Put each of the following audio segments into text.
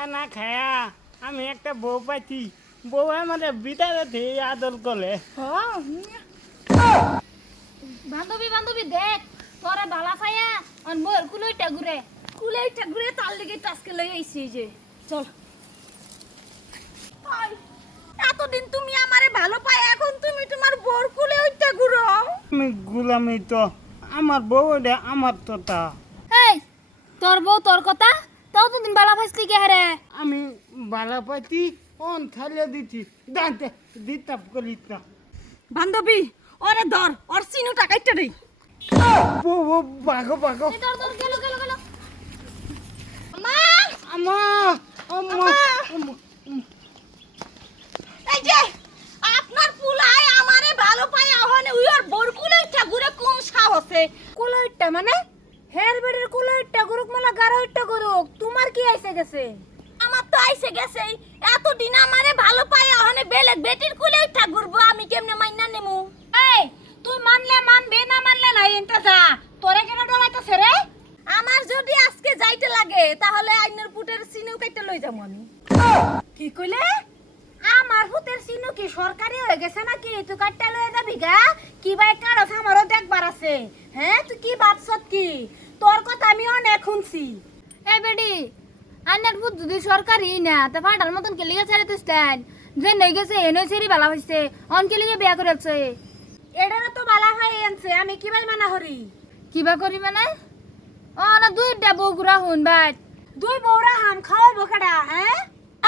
খায়া না খায়া আমি একটা বউ পাইছি। বউ আমার বিদায় দিয়ে আদর করে। বান্ধবী বান্ধবী দেখ তোরে বালা পাইয়া আর মোর কুলইটা ঘুরে তার লিগে টাস্কে লই আইছি যে চল। এতদিন তুমি আমারে ভালো পাই, এখন তুমি তোমার বোর কুলে উঠতে ঘুরো। আমি গুলামি তো, আমার বউ এটা আমার তোতা। এই তোর বউ তোর কথা, তাও তো তুমি বালা ফাইছলি কে হারে? আমি বালা পাইছি অন থালিয়া দিচ্ছি, দাঁতে দিতাপ করিস না। বান্ধবী ওরে ধর, ওর সিনু টাকাইতে দেই। বউ বউ বাগো বাগো। এই তোর তোর গেল গেল গেল মা আমা আমা এই যে আপনার পুলাই আমারে ভালো পাই, আহনে উইর বোর কুলে উঠতে ঘুরে কোন সাহসে? কুলইটা মানে হের বেড়ের কুলইটা গুরুক মালা গারইটা গুরুক, তোমার কি আইছে গেছে? আমার তো আইছে গেছে, এতদিন আমারে ভালো পাই, আহনে বেলেগ বেটির কুলে উঠতে ঘুরবো, আমি কেমনে মাইনা নেমু? এই তুই মানলে মানবে, না মানলে নাই, এনটা যা। তোরে কেন ডরাইতাছে রে? আমার যদি আজকে যাইতে লাগে তাহলে আইনের পুটের সিনু কাইতে লই যাবো আমি। কি কইলে? আমার হুতের সিনু কি সরকারি হয়ে গেছে নাকি? তুই কাটটা লয়ে যাবি গা? কি বাই কারছ আমারও দেখবার আছে। হ্যাঁ তুই কি ভাবছত কি? তোর কথা আমি অনেক শুনছি। এই বেডি আন্নার ভূত যদি সরকারি না তা ফাটার মতন কে লিগে ছাড়ে তুইছেন? যে নই গেছে এনই সেরি বালা হইছে, অন কে লিগে বিয়া করেছে। এডারে তো বালা হয় আনছে, আমি কি বাই মানা হরি? কিবা করি মানে? ও না দুইটা বগুড়া হুন বাট, দুই বউরা হাম খাওয়াবো কেডা? হ্যাঁ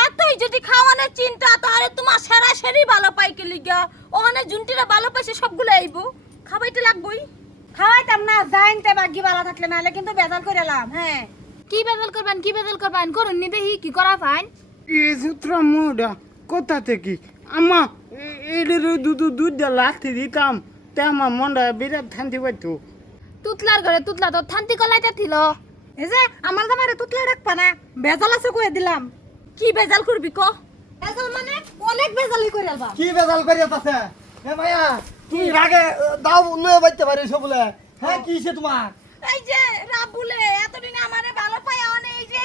আর তুই যদি খাওয়ানোর চিন্তা, তাহলে তোমার সরাসরি ভালো পাই কে লিগা, ওখানে জুনটিরা ভালো পাইছে সবগুলো আইবো, খাবাইতে লাগবই। খাওয়াইতাম না, জাইনতে বাকি বালা থাকলে নাহলে কিন্তু বেজাল করে এলাম। হ্যাঁ কি বেজাল করবেন, কি বেজাল করবেন? করুন নি দেখি কি করা ফাইন। এই সূত্র মুডা কোথা থেকে আমা এদের দুধ লাথি দিতাম, তা আমার মনটা বিরাট শান্তি পাইতো। তুতলার ঘরে তুতলা তো থান্তি কলাইতে ছিল। এই যে আমার জামারে তুতলে রাখবা না, বেজাল আছে কয়ে দিলাম। কি বেজাল করবি ক? বেজাল মানে অনেক বেজালি করে আলবা। কি বেজাল করিয়া আছে হে মায়া, তুমি রাগে দাও লয়ে বাইতে পারি সবলে। হ্যাঁ কি হইছে তোমার? এই যে রাবুলে এতদিন আমারে ভালো পাই, আহনে এই যে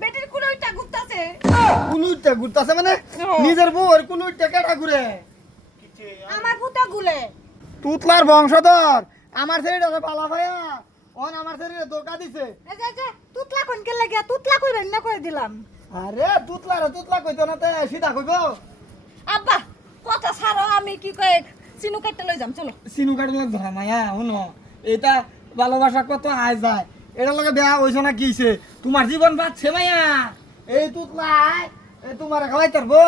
বেটির কুলে উঠতে ঘুরতাছে। কুলুইটা ঘুরতাছে মানে নিজের বউর কুলুইটা কেটা ঘুরে? আমার পুতা গুলে তুতলার বংশধর আমার শরীরে পালা ভাইয়া অন আমার শরীরে ধোকা দিছে। এই যে তুতলা কোন কে লাগিয়া তুতলা কইবেন না করে দিলাম। আরে তুতলা কইতো না তে সিধা কইব। আব্বা কথা ছাড়ো, আমি কি কই চিনু কাটতে লই যাম, চলো। সিনু কাটি লাগতো না মায়া, শুনো এটা ভালোবাসা কত আয় যায়, এটার লগে বেয়া হইছে না কি হইছে? তোমার জীবন বাঁচছে মায়া, এই তুতলাই তোমার খাওয়াই তারবো।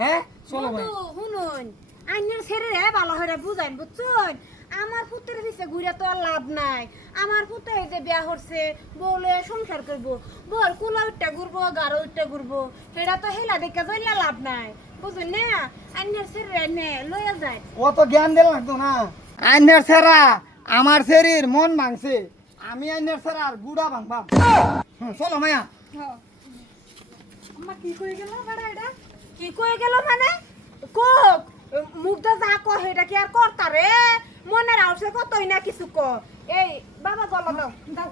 হ্যাঁ চলো ভাই। শুনুন আইনের ছেড়ে রে ভালো হয়ে বুঝাইন, বুঝছেন? আমার পুতের পিছে ঘুরে তো আর লাভ নাই। আমার পুতে এই যে বিয়া করছে, বউলে সংসার করবো, বউর কুলা উঠটা ঘুরবো, গাড়ো উঠটা ঘুরবো, সেটা তো হেলা দেখে জইলা লাভ নাই, বুঝুন না? আইনের ছেড়ে নে লইয়া যায়। অত জ্ঞান দিলে লাগতো না। আইনের সেরা আমার শরীর মন ভাঙছে, আমি আইনের সেরা আর গুড়া ভাঙবাম। চলো মায়া। আম্মা কি কই গেল বাড়া? এটা কি কই গেল মানে? কোক মুখটা যা কো হেটা কি আর করতা রে? মনের আউসে কতই না কিছু ক। এই বাবা গলা দাও দাও।